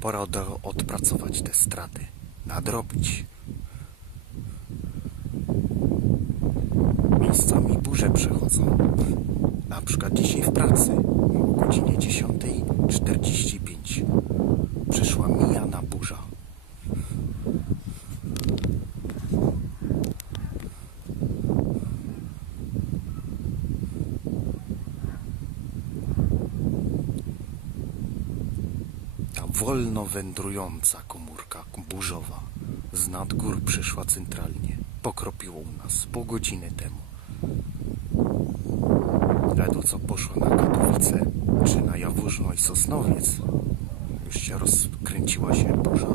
Pora od, odpracować te straty, nadrobić. Miejscami burze przechodzą. Na przykład dzisiaj w pracy o godzinie 10.45 przyszła mijana burza. Ta wolno wędrująca komórka burzowa z nad gór przyszła centralnie. Pokropiło nas pół godziny temu. Ledwo co poszło na Katowice, czy na Jawórzno i Sosnowiec, już się rozkręciła się burza.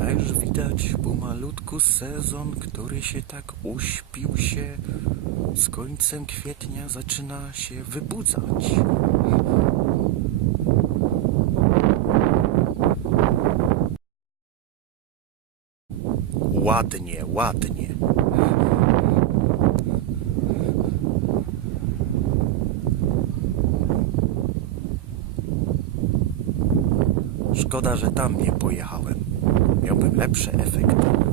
A już widać pomalutku sezon, który się tak uśpił się, z końcem kwietnia zaczyna się wybudzać. Ładnie, ładnie. Szkoda, że tam nie pojechałem. Miałbym lepsze efekty.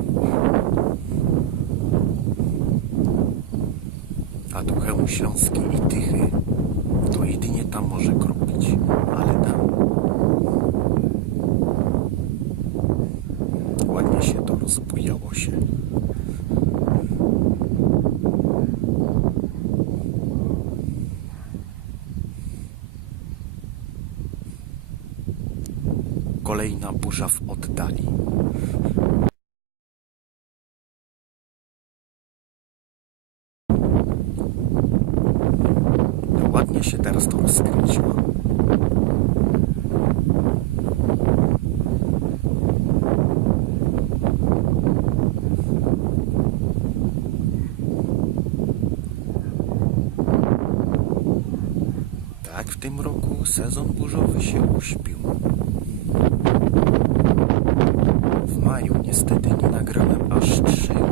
A tu Chełm Śląski i Tychy to jedynie tam może kropić. Ale tam ładnie się to rozbujało się. Kolejna burza w oddali. Ładnie się teraz to rozkręciło. Tak, w tym roku sezon burzowy się uśpił. W maju niestety nie nagrałem aż trzech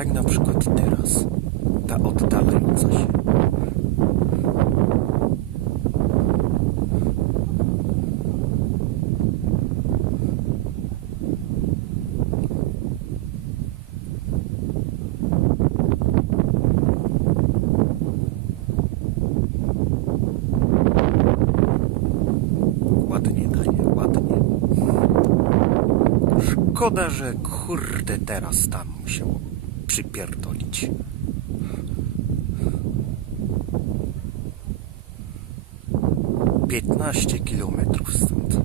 Tak na przykład teraz, ta oddalająca się. Ładnie ładnie. Szkoda, że kurde teraz tam musiał przypierdolić. Piętnaście kilometrów stąd.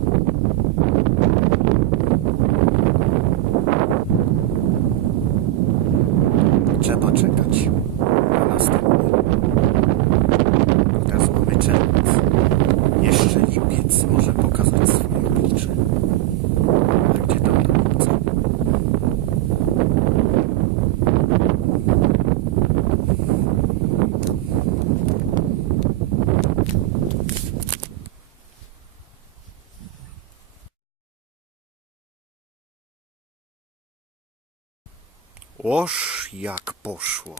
Trzeba czekać na następny. Teraz mamy czerwiec. Jeszcze lipiec może pokazać swoje oblicze. A gdzie tam do lipca? Oż jak poszło.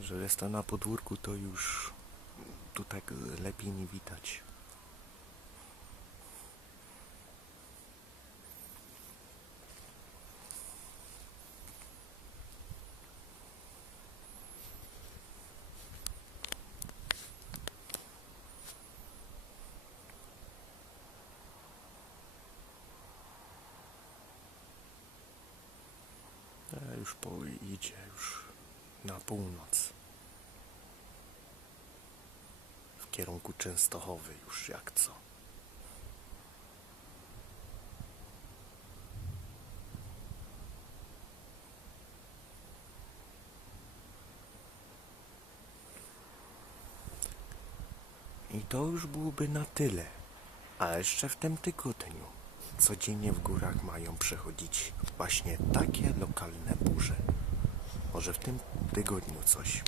Że jest to na podwórku, to już tu tak lepiej nie widać. już po, idzie już na północ. W kierunku Częstochowy już jak co. I to już byłoby na tyle. A jeszcze w tym tygodniu codziennie w górach mają przechodzić właśnie takie lokalne burze. Może w tym tygodniu coś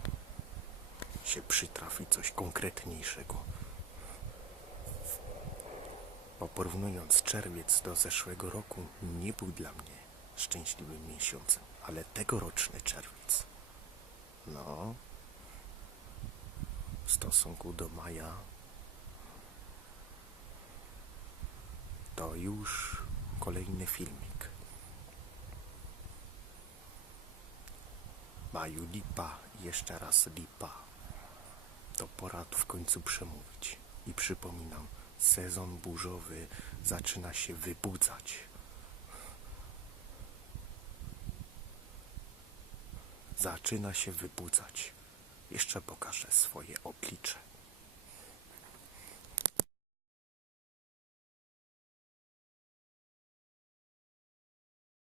się przytrafi, coś konkretniejszego. Bo porównując czerwiec do zeszłego roku, nie był dla mnie szczęśliwym miesiącem, ale tegoroczny czerwiec. No, w stosunku do maja to już kolejny filmik. Maju lipa, jeszcze raz lipa. To pora w końcu przemówić. I przypominam, sezon burzowy zaczyna się wybudzać. Zaczyna się wybudzać. Jeszcze pokażę swoje oblicze.